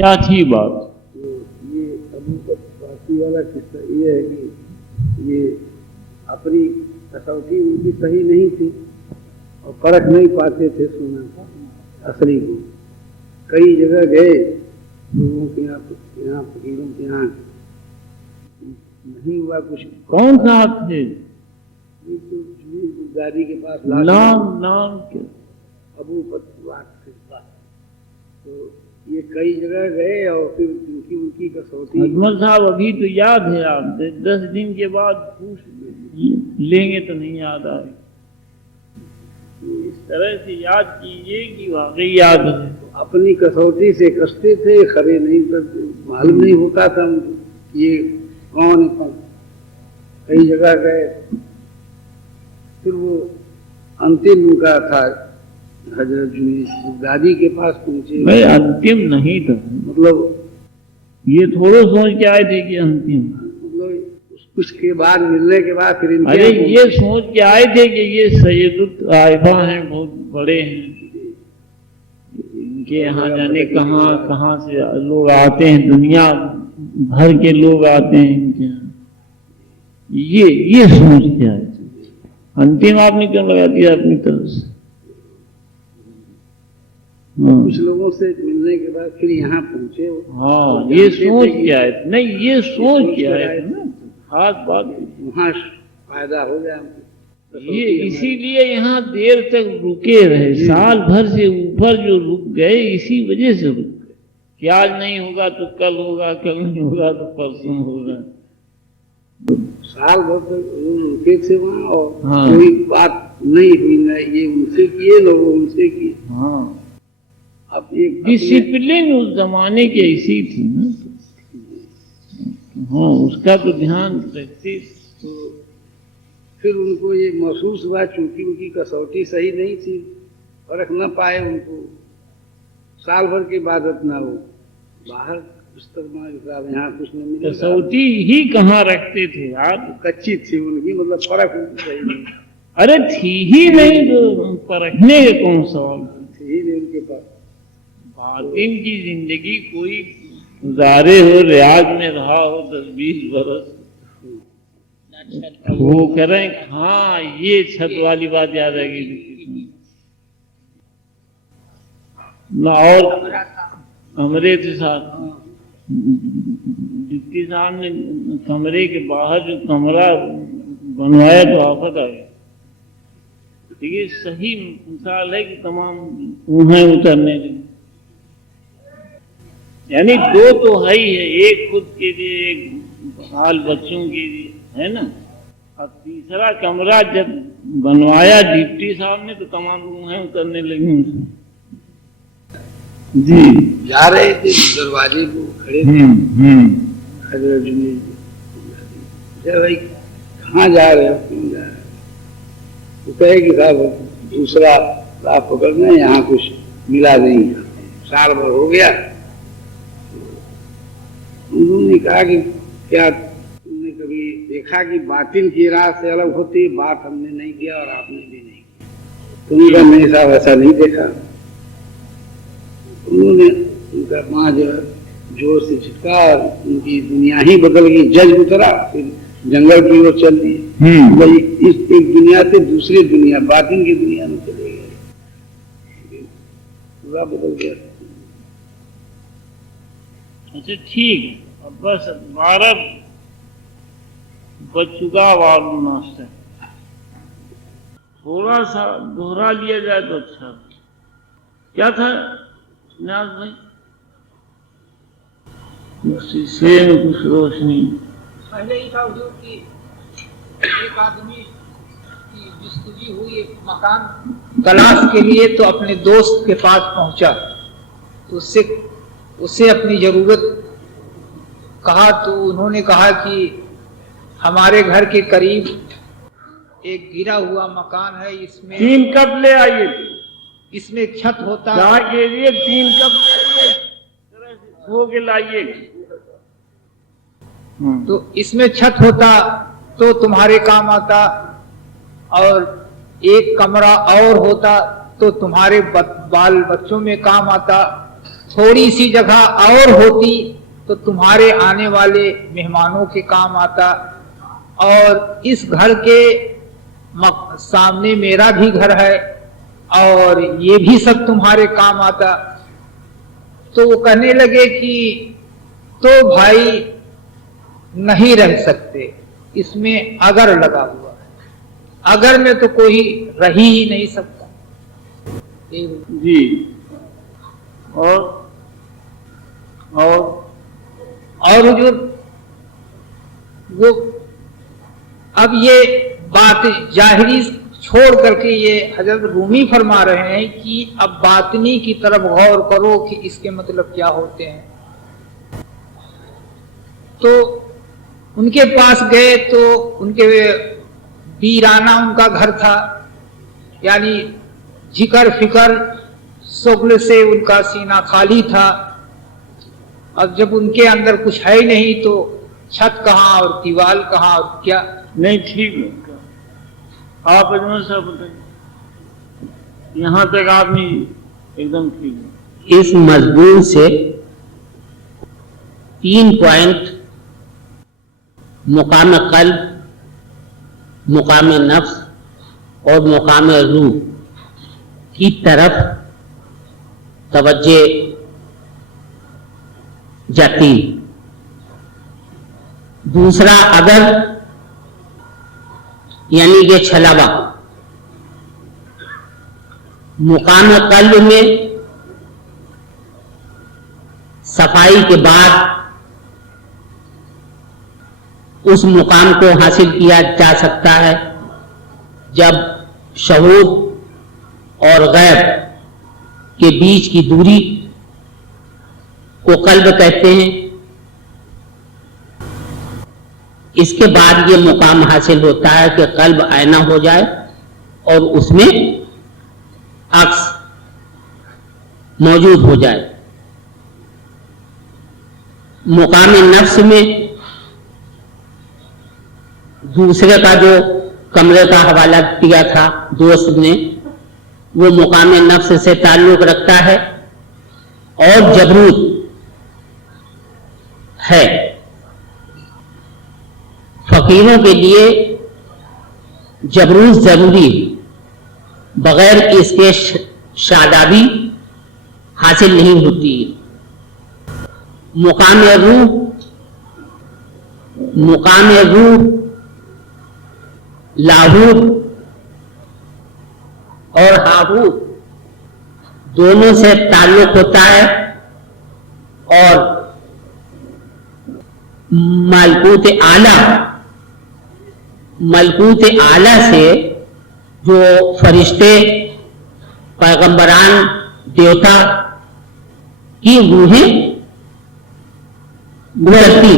क्या थी बात? तो ये अबू वासी वाला किस्सा ये है कि ये अपनी कसौटी उनकी सही नहीं थी और परख नहीं पाते थे सोना असली को। कई जगह गए लोगों के यहाँ फकीरों के यहाँ, नहीं हुआ कुछ। कौन साहब थे? ये तो गुलजारी के पास नाम क्या? अबू वास थे। तो ये कई जगह गए और फिर उनकी कसौटी। अजमल साहब अभी तो याद है, आप 10 दिन के बाद पूछ लेंगे तो नहीं याद आए। इस तरह से याद कीजिए कि वाकई याद है। अपनी कसौटी से कसते थे, खरे नहीं करते, मालूम नहीं होता था ये कौन है। कई जगह गए, फिर वो अंतिम उनका था हजरत जुनैद दादी के पास पहुंचे। भाई अंतिम नहीं था, मतलब ये थोड़ा सोच के आए थे कि अंतिम, मतलब कुछ के बाद मिलने के बाद फिर अरे ये सोच के आए थे कि ये सैयदुल आइफा हैं, बहुत बड़े हैं, इनके यहाँ जाने कहाँ से लोग आते हैं, दुनिया भर के लोग आते हैं इनके यहाँ। ये सोच के आए थे। अंतिम आपने क्यों लगा दिया अपनी तरफ से? कुछ लोगों से मिलने के बाद फिर यहाँ पहुंचे। हाँ, ये सोच के आए थे। नहीं, ये सोच के आए थे ना, खास बात वहाँ फायदा हो गया। ये इसीलिए यहाँ देर तक रुके रहे, साल भर से ऊपर जो रुक गए इसी वजह से रुक गए कि आज नहीं होगा तो कल होगा, कल नहीं होगा तो परसों होगा। साल भर तक रुके थे वहाँ और हाँ। कोई बात नहीं हुई, ना ये उनसे किए, लोग उनसे किए। हाँ, अब एक डिसिप्लिन उस जमाने की ऐसी थी ना। हाँ, उसका तो ध्यान रखते। तो फिर उनको ये महसूस हुआ, चूंकि उनकी कसौटी सही नहीं थी, परख न पाए उनको। साल भर के बाद अपना वो बाहर पुस्तक यहाँ कुछ नहीं मिला। कसौटी ही कहाँ रखते थे आप? कच्ची थी उनकी, मतलब परख उनकी सही नहीं। अरे थी ही नहीं तो परखने के कौन सवाल थी ही नहीं उनके पास। बातिन की जिंदगी कोई गुजारे हो, रियाज में रहा हो 10-20 बरस, वो करें। हाँ, ये छत वाली बात याद आ गई ना। और कमरे के साथ डिप्टी साहब ने कमरे के बाहर जो कमरा बनवाया तो आफत आ गया। ये सही मिसाल है कि तमाम ऊहें उतरने लगी। यानी दो तो है ही है, एक खुद के लिए, एक हाल बच्चों के लिए, है ना। अब तीसरा कमरा जब बनवाया डिप्टी साहब ने तो तमाम ऊहें उतरने लगी उनसे। जी, जा रहे थे दरवाजे को खड़े थे हजरत जुनैद, भाई कहाँ जा रहे हो, क्यों जा रहे हो? वो कहे कि साहब दूसरा राह पकड़ना, यहाँ कुछ मिला नहीं, साल भर हो गया। उन्होंने कहा कि क्या तुमने कभी देखा कि बातिन की राह से अलग होती? बात हमने नहीं किया और आपने भी नहीं किया। तुमने नहीं साहब ऐसा नहीं देखा। उन्होंने उनका माँ जो जोर से झटका और उनकी दुनिया ही बदल गई। जज उतरा, फिर जंगल की ओर चल दिए। भाई इस एक दुनिया से दूसरी दुनिया, बातिन की दुनिया में चले गए, पूरा बदल गया। अच्छा ठीक है, अब बस 12 बज चुका वालू नाश्ता, थोड़ा सा दोहरा लिया जाए तो अच्छा। क्या था नाज भाई? शीशे में कुछ रोशनी। पहले ही था हुजूर कि एक आदमी की जिंदगी हुई एक मकान तलाश के लिए, तो अपने दोस्त के पास पहुंचा, तो उससे अपनी जरूरत कहा। तो उन्होंने कहा कि हमारे घर के करीब एक गिरा हुआ मकान है, इसमें 3 कप ले आइए, इसमें छत होता चाय के लिए 3 कप हो के लाइए। तो इसमें छत होता तो तुम्हारे काम आता, और एक कमरा और होता तो तुम्हारे बाल बच्चों में काम आता। थोड़ी सी जगह और होती तो तुम्हारे आने वाले मेहमानों के काम आता, और इस घर के सामने मेरा भी घर है और ये भी सब तुम्हारे काम आता। तो वो कहने लगे कि तो भाई नहीं रह सकते, इसमें अगर लगा हुआ है, अगर में तो कोई रह ही नहीं सकता। जी। और हुजूर वो अब ये बात जाहिरी छोड़ करके ये हजरत रूमी फरमा रहे हैं कि अब बातनी की तरफ गौर करो कि इसके मतलब क्या होते हैं। तो उनके पास गए तो उनके वीराना उनका घर था, यानी जिक्र फिकर शुगल से उनका सीना खाली था। अब जब उनके अंदर कुछ है ही नहीं तो छत कहाँ और दीवार कहाँ और क्या। नहीं, ठीक है, आप अजमल साहब बताइए। यहाँ तक आदमी एकदम ठीक है। इस मजमून से 3 पॉइंट मुकाम कल्ब, मुकाम नफ्स और मुकाम रूह की तरफ तवज्जे जाती। दूसरा अगर यानी कि छलावा, मुकाम कल्ब में सफाई के बाद उस मुकाम को हासिल किया जा सकता है जब शऊर और गैब के बीच की दूरी को कल्ब कहते हैं। इसके बाद ये मुकाम हासिल होता है कि कल्ब आईना हो जाए और उसमें अक्स मौजूद हो जाए। मुकाम नफ्स में दूसरे का जो कमरे का हवाला दिया था दोस्त ने, वो मुकाम नफ्स से ताल्लुक रखता है और जबरूत है। फकीरों के लिए जबरूत जरूरी, बगैर इसके शादाबी हासिल नहीं होती। मुकाम रूह लाहूर और हाहूर दोनों से ताल्लुक होता है और मलकूत आला से जो फरिश्ते, पैगंबरान, देवता की रूहें गुजरती।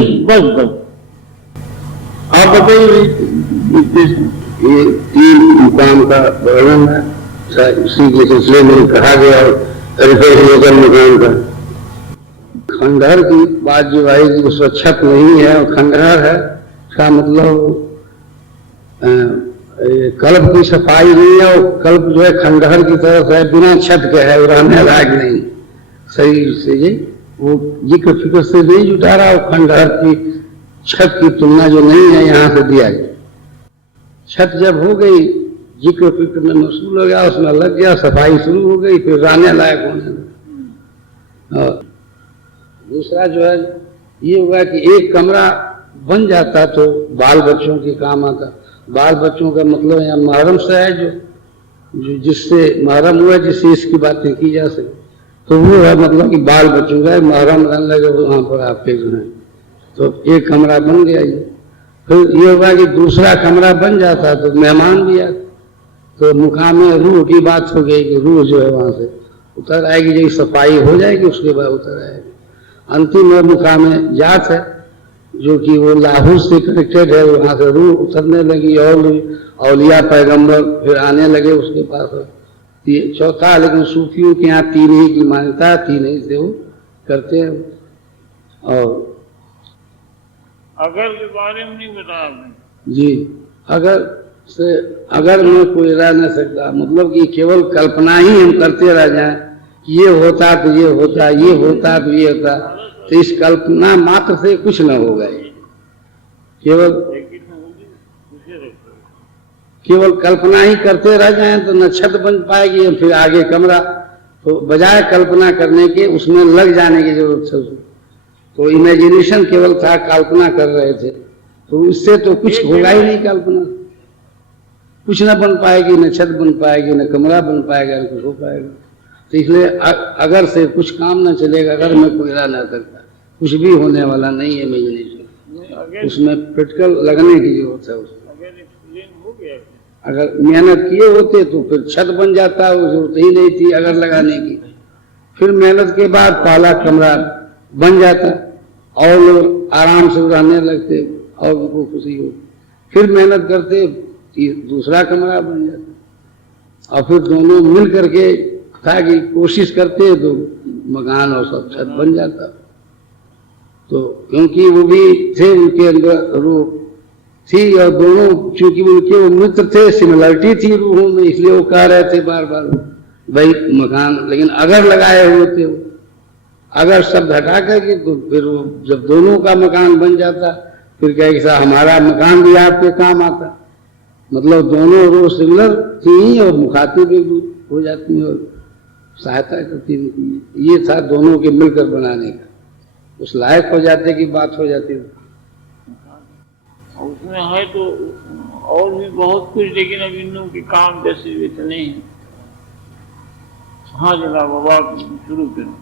आप बताइए, ये 3 मुकाम का वर्णन है, इसी के सिलसिले में कहा गया मुकाम का। खंडहर की बात जो आई कि उसका छत नहीं है और खंडहर है, इसका मतलब कल्ब की सफाई नहीं है, और कल्ब जो है खंडहर की तरफ है, बिना छत के है, रहने लायक नहीं। शरीर से ये वो जिक्र फिक्र से नहीं जुटा रहा, और खंडहर की छत की तुलना जो नहीं है यहाँ से दिया गया। छत जब हो गई, जिक्र फिक्र में मशगूल हो गया, उसमें लग गया, सफाई शुरू हो गई, फिर रहने लायक होने लगा। और दूसरा जो है ये हुआ कि एक कमरा बन जाता तो बाल बच्चों के काम आता। बाल बच्चों का मतलब यहाँ महरम से है, जो जिससे महरम हुआ, जिससे इसकी बातें की जा सके, तो वो है मतलब कि बाल बच्चों का महरम रहने लगे वहाँ पर आपके जो है। तो एक कमरा बन गया ये। फिर ये हुआ कि दूसरा कमरा बन जाता तो मेहमान भी आते, तो मुकाम रूह की बात हो गई कि रूह जो है वहाँ से उतर आएगी, जब सफाई हो जाएगी उसके बाद उतर आएगी। अंतिम मुकाम जात है जो कि वो लाहौर से कनेक्टेड है, वहाँ से रूह उतरने लगी और औलिया पैगंबर फिर आने लगे उसके पास। चौथा, लेकिन सूफियों के यहाँ 3 ही की मान्यता, 3 ही से वो करते हैं। और अगर के बारे में नहीं बता रहे जी, अगर में कोई रह नहीं सकता, मतलब कि केवल कल्पना ही हम करते रह जाएं ये होता तो ये होता, ये होता तो ये होता, तो इस कल्पना मात्र से कुछ न होगा। केवल कल्पना ही करते रह जाएं तो न छत बन पाएगी और फिर आगे कमरा। तो बजाय कल्पना करने के उसमें लग जाने की जरूरत है। तो इमेजिनेशन केवल था, कल्पना कर रहे थे, तो उससे तो कुछ होगा ही नहीं। कल्पना कुछ न बन पाएगी, न छत बन पाएगी, न कमरा बन पाएगा, न कुछ हो पाएगा। तो इसलिए अगर से कुछ काम न चलेगा, अगर मैं कोई रह न सकता, कुछ भी होने वाला नहीं है इमेजिनेशन। उसमें प्रैक्टिकल लगने की जरूरत है। अगर मेहनत किए होते तो फिर छत बन जाता, जरूरत ही नहीं थी अगर लगाने की। फिर मेहनत के बाद पहला कमरा बन जाता और लोग आराम से रहने लगते और उनको खुशी हो। फिर मेहनत करते, दूसरा कमरा बन जाता, और फिर दोनों मिल करके था कि कोशिश करते तो मकान और सब छत बन जाता। तो क्योंकि वो भी थे, उनके अंदर रूह थी, और दोनों चूंकि उनके वो मित्र थे, सिमिलरिटी थी रूहों में, इसलिए वो कह रहे थे बार बार भाई मकान। लेकिन अगर लगाए हुए थे वो, अगर सब हटा करके, तो फिर वो जब दोनों का मकान बन जाता, फिर कहे कि हमारा मकान भी आपके काम आता। मतलब दोनों रूह सिमिलर थी और मुखातिब भी हो जाती और सहायता करती थी। ये था दोनों के मिलकर बनाने का। उस लायक हो जाते कि बात हो जाती। उसमें है तो और भी बहुत कुछ, लेकिन अब इन लोगों के काम जैसे इतने हैं। हाँ जनाब, बाबा शुरू करें।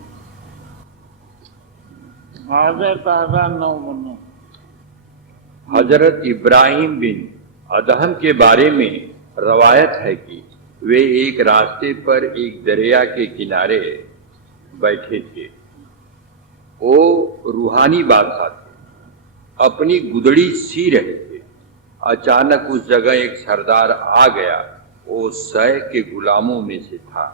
हजरत इब्राहिम बिन अदहम के बारे में रवायत है कि वे एक रास्ते पर एक दरिया के किनारे बैठे थे। वो रूहानी बादशाह थे, अपनी गुदड़ी सी रहे थे। अचानक उस जगह एक सरदार आ गया। वो शैख के गुलामों में से था।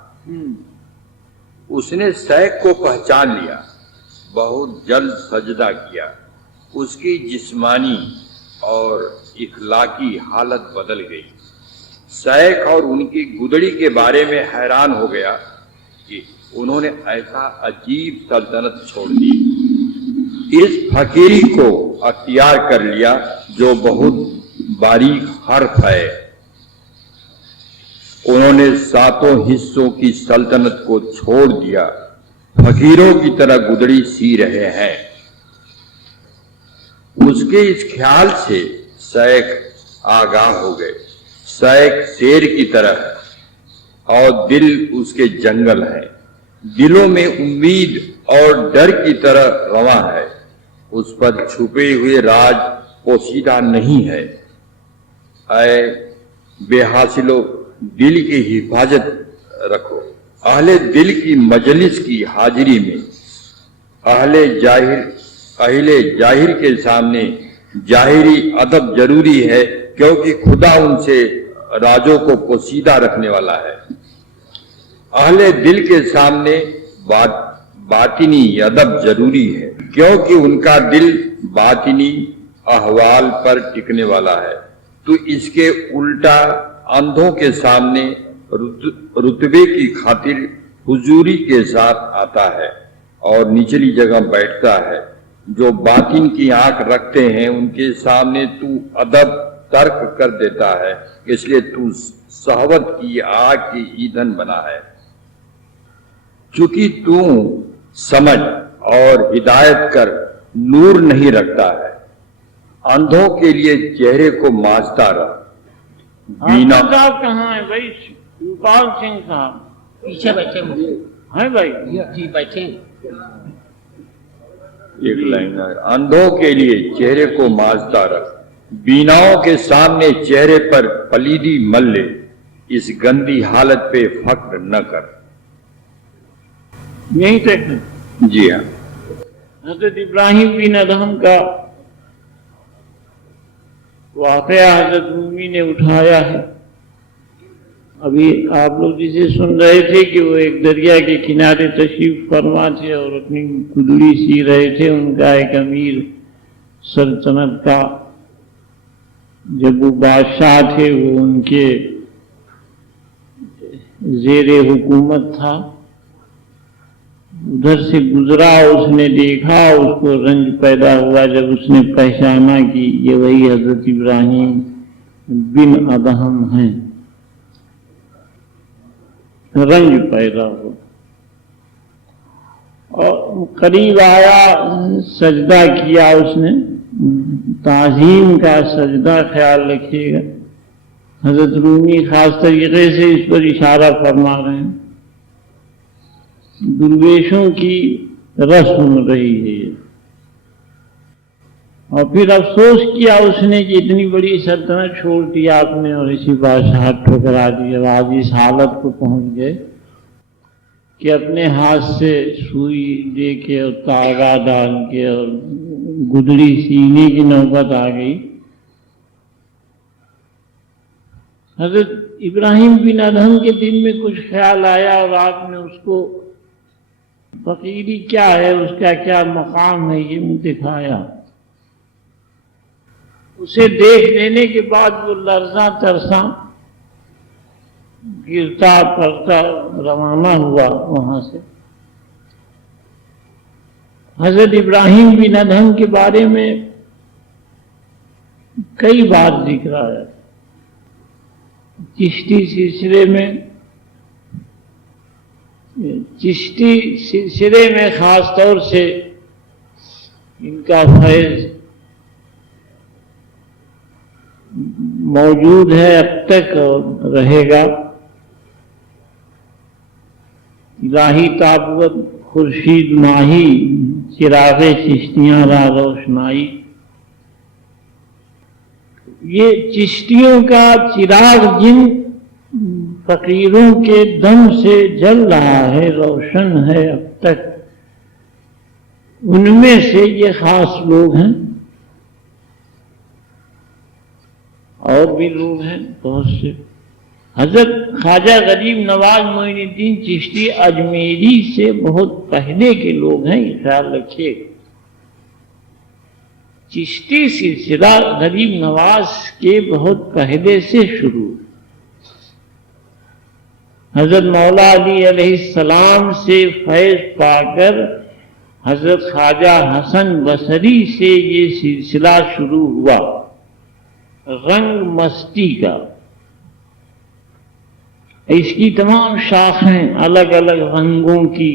उसने शैख को पहचान लिया, बहुत जल्द सजदा किया। उसकी जिस्मानी और इखलाकी हालत बदल गई। शैख और उनकी गुदड़ी के बारे में हैरान हो गया कि उन्होंने ऐसा अजीब सल्तनत छोड़ दी, इस फकीरी को अख्तियार कर लिया जो बहुत बारीक हर्फ है। उन्होंने 7 हिस्सों की सल्तनत को छोड़ दिया, फकीरों की तरह गुदड़ी सी रहे हैं। उसके इस ख्याल से शैख आगाह हो गए। शैख शेर की तरह है और दिल उसके जंगल है। दिलों में उम्मीद और डर की तरह रवा है। उस पर छुपे हुए राज पोशीदा नहीं है। ऐ बेहासिलो, दिल की हिफाजत रखो। अहले दिल की मजलिस की हाजिरी में अहले जाहिर के सामने जाहिरी अदब जरूरी है, क्योंकि खुदा उनसे राजों को पोशीदा रखने वाला है। अहले दिल के सामने बातिनी अदब जरूरी है, क्योंकि उनका दिल बातिनी अहवाल पर टिकने वाला है। तो इसके उल्टा अंधों के सामने रुतबे की खातिर हुजूरी के साथ आता है और निचली जगह बैठता है। जो बातिन की आंख रखते हैं उनके सामने तू अदब तर्क कर देता है, इसलिए तू शहवत की आग की ईंधन बना है। चूंकि तू समझ और हिदायत कर नूर नहीं रखता है, अंधों के लिए चेहरे को मांजता रह। बीना साहब कहाँ है भाई? युगपाल सिंह साहब पीछे बैठे हैं भाई? जी बैठे। एक लाइन है, अंधों के लिए चेहरे को मांजता रह, बीनाओं के सामने चेहरे पर पलीदी मल ले, इस गंदी हालत पे फक्र न कर। यही तक जी हाँ, हजरत इब्राहिम बिन अदहम का वाकया हजरत रूमी ने उठाया है। अभी आप लोग जिसे सुन रहे थे कि वो एक दरिया के किनारे तशरीफ फरमा थे और अपनी गुदड़ी सी रहे थे। उनका एक अमीर सल्तनत का, जब वो बादशाह थे, वो उनके जेरे हुकूमत था। उधर से गुजरा, उसने देखा, उसको रंज पैदा हुआ। जब उसने पहचाना कि ये वही हजरत इब्राहिम बिन अदहम हैं, रंज पैदा हुआ और करीब आया, सजदा किया उसने। ताजीम का सजदा ख्याल रखिएगा, हजरत रूमी खास तरीके से इस पर इशारा फरमा रहे हैं। दुर्वेशों की रस्म रही है ये। और फिर अफसोस किया उसने कि इतनी बड़ी सल्तनत छोड़ दी आपने और इसी बादशाह ठुकरा दी। अब आज इस हालत को पहुंच गए कि अपने हाथ से सुई दे के और तागा डाल के और गुदड़ी सीने की नौबत आ गई। हजरत इब्राहिम बिन अदहम के दिल में कुछ ख्याल आया और आपने उसको फकीरी क्या है, उसका क्या मकाम है, ये दिखाया। उसे देख लेने के बाद वो लर्जा तरसा गिरता पड़ता रवाना हुआ वहां से। हजरत इब्राहिम बिन अदहम के बारे में कई बार जिक्र आया। चिश्ती सिलसिले में खास तौर से इनका फैज मौजूद है, अब तक रहेगा। इलाही ताबुत खुर्शीद माही, चिरागे चिश्तियां रा रोशनाई। ये चिश्तियों का चिराग जिन फकीरों के दम से जल रहा है, रोशन है अब तक, उनमें से ये खास लोग हैं। और भी लोग हैं बहुत से। हजरत ख्वाजा गरीब नवाज मोइनुद्दीन चिश्ती अजमेरी से बहुत पहले के लोग हैं, ये ख्याल रखिए। चिश्ती सिलसिला गरीब नवाज के बहुत पहले से शुरू। हजरत मौला अली अलैहिस्सलाम से फैज पाकर हजरत ख्वाजा हसन बसरी से ये सिलसिला शुरू हुआ, रंग मस्ती का। इसकी तमाम शाखें अलग अलग रंगों की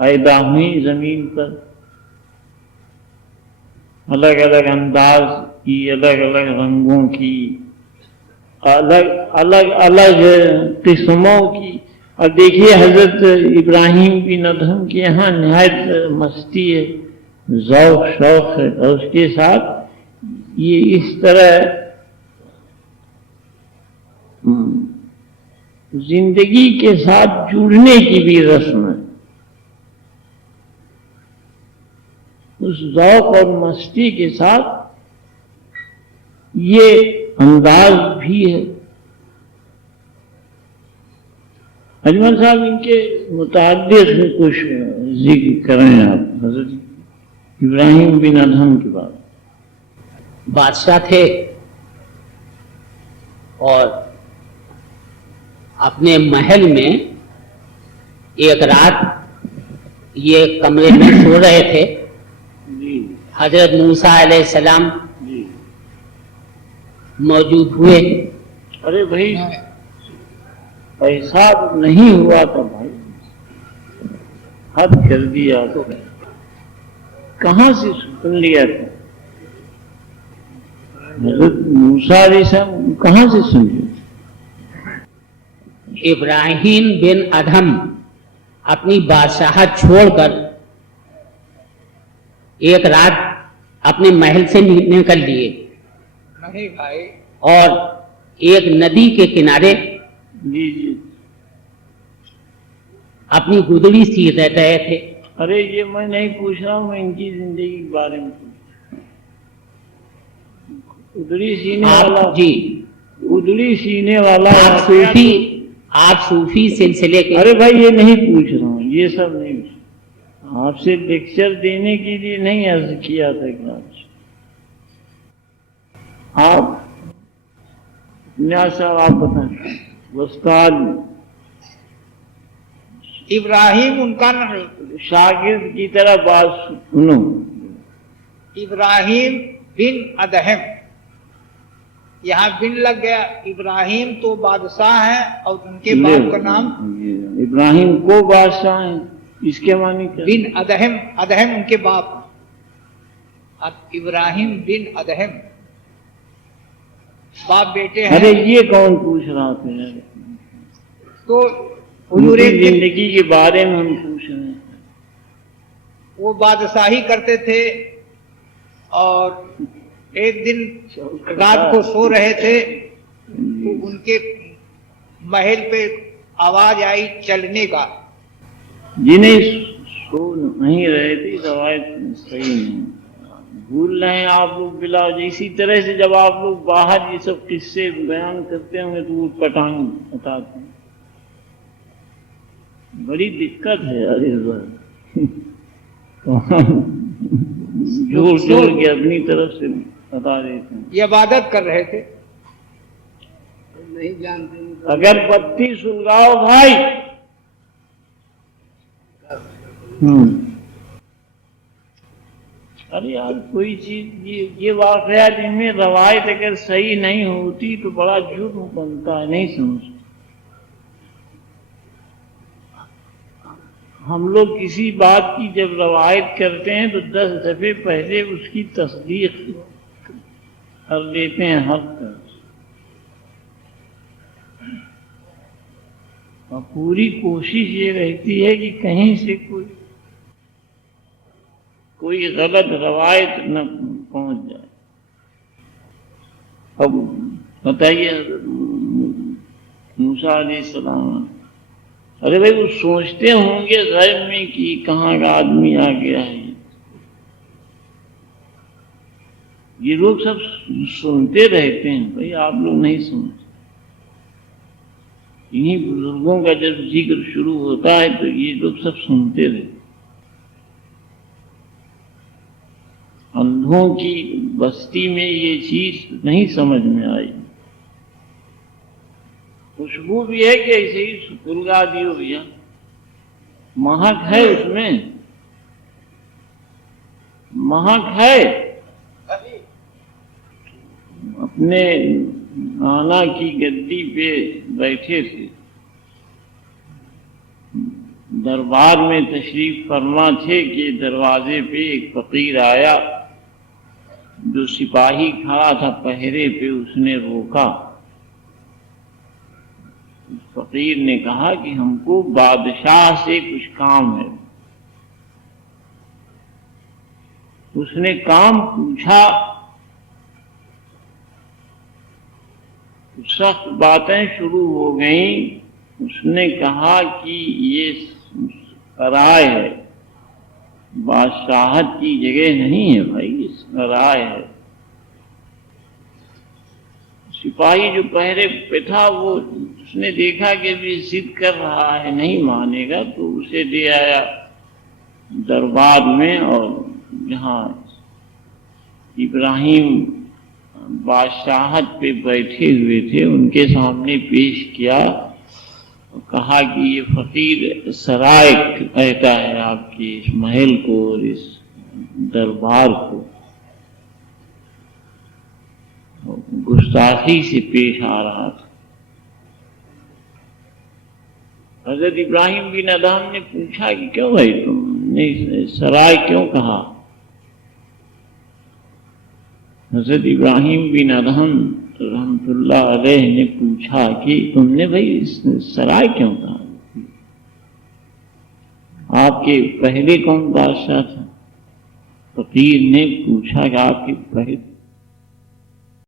पैदा हुई जमीन पर, अलग अलग अंदाज की, अलग अलग रंगों की, अलग अलग अलग किस्मों की। और देखिए हजरत इब्राहिम बिन अदहम के यहाँ निहायत मस्ती है, ज़ौक़ शौक़ है, और उसके साथ ये इस तरह जिंदगी के साथ जुड़ने की भी रस्म है। उस ज़ौक़ और मस्ती के साथ ये अंदाज भी है। अजमल साहब इनके मुताल्लिक़ कुछ जिक्र करें आप, हज़रत इब्राहिम बिन अदहम के बाद। बादशाह थे और अपने महल में एक रात ये कमरे में सो रहे थे। हजरत मूसा अलैहिस्सलाम मौजूद हुए। अरे भाई ऐसा नहीं हुआ था भाई, हद कर दिया। तो कहां से सुन लिया था? हजरत मूसा अलैहिस्सलाम कहां से सुन लिया? इब्राहिम बिन अदहम अपनी बादशाहत छोड़कर एक रात अपने महल से निकल लिए नहीं भाई, और एक नदी के किनारे जी जी। अपनी गुदड़ी सी रहे थे। अरे ये मैं नहीं पूछ रहा हूं, मैं इनकी जिंदगी के बारे में पूछ। उदड़ी सीने वाला जी, उदड़ी सीने वाला आप सूफी सिलसिले के। अरे भाई ये नहीं पूछ रहा हूँ, ये सब नहीं। आपसे लेक्चर देने के लिए नहीं अर्ज किया था कि आप न्यास साहब आप बताएं। उस्ताद इब्राहिम उनका शागिर्द की तरह बात सुनो। इब्राहिम बिन अदहम, यहाँ बिन लग गया। इब्राहिम तो बादशाह है और उनके बाप का नाम इब्राहिम को बादशाह है, इसके मानी क्या? बिन अदहम, अदहम उनके बाप। अब इब्राहिम बिन अदहम बाप बेटे हैं। अरे ये कौन पूछ रहा था यार? तो उनकी हुजूर एक दिन जिंदगी के बारे में हम पूछ रहे हैं। वो बादशाही करते थे और एक दिन रात को सो रहे थे तो उनके महल पे आवाज आई चलने का। जिन्हें सो नहीं रहे थे, रवायत सही नहीं, भूल रहे हैं आप लोग बिला। इसी तरह से जब आप लोग बाहर ये सब किस्से बयान करते होंगे तो वो पटांग बताते हैं। बड़ी दिक्कत है यार इस बार। जोर जोर के अपनी तरफ से बता देते हैं। ये इबादत कर रहे थे। नहीं जानते। अगर बत्ती सुलगाओ भाई। अरे यार कोई चीज ये वाकया जिनमें रवायत अगर सही नहीं होती तो बड़ा जुर्म बनता है, नहीं समझते। हम लोग किसी बात की जब रवायत करते हैं तो 10 दफे पहले उसकी तस्दीक कर लेते हैं हर तरह। और पूरी कोशिश ये रहती है कि कहीं से कोई गलत रवायत न पहुंच जाए। अब बताइए मूसा अलैहिस्सलाम, अरे भाई वो सोचते होंगे गैब में कि कहाँ का आदमी आ गया है। ये लोग सब सुनते रहते हैं भाई, आप लोग नहीं सुनते। इन्हीं बुजुर्गों का जब जिक्र शुरू होता है तो ये लोग सब सुनते रहते। अंधों की बस्ती में ये चीज नहीं समझ में आई। खुशबू भी है कि ऐसे ही सुलगा दियो भैया, महक है उसमें, महक है। अपने नाना की गद्दी पे बैठे थे, दरबार में तशरीफ फरमा थे कि दरवाजे पे एक फकीर आया। जो सिपाही खड़ा था पहरे पे, उसने रोका। फकीर ने कहा कि हमको बादशाह से कुछ काम है। उसने काम पूछा, सख्त बातें शुरू हो गईं। उसने कहा कि ये सराय है, बादशाहत की जगह नहीं है भाई, सराय है। सिपाही जो पहरे पे था वो उसने देखा कि भी जिद कर रहा है, नहीं मानेगा, तो उसे ले आया दरबार में। और जहाँ इब्राहिम बादशाहत पे बैठे हुए थे उनके सामने पेश किया। कहा कि ये फकीर सराय कहता है आपके इस महल को और इस दरबार को, गुस्ताखी से पेश आ रहा था। हजरत इब्राहिम बिन अदहम ने पूछा कि क्यों भाई तुमने सराय क्यों कहा? हजरत इब्राहिम बिन अदहम रहमतुल्लाह अलैह ने पूछा कि तुमने भाई सराय क्यों कहा? आपके पहले कौन बादशाह था? फकीर ने पूछा कि आपके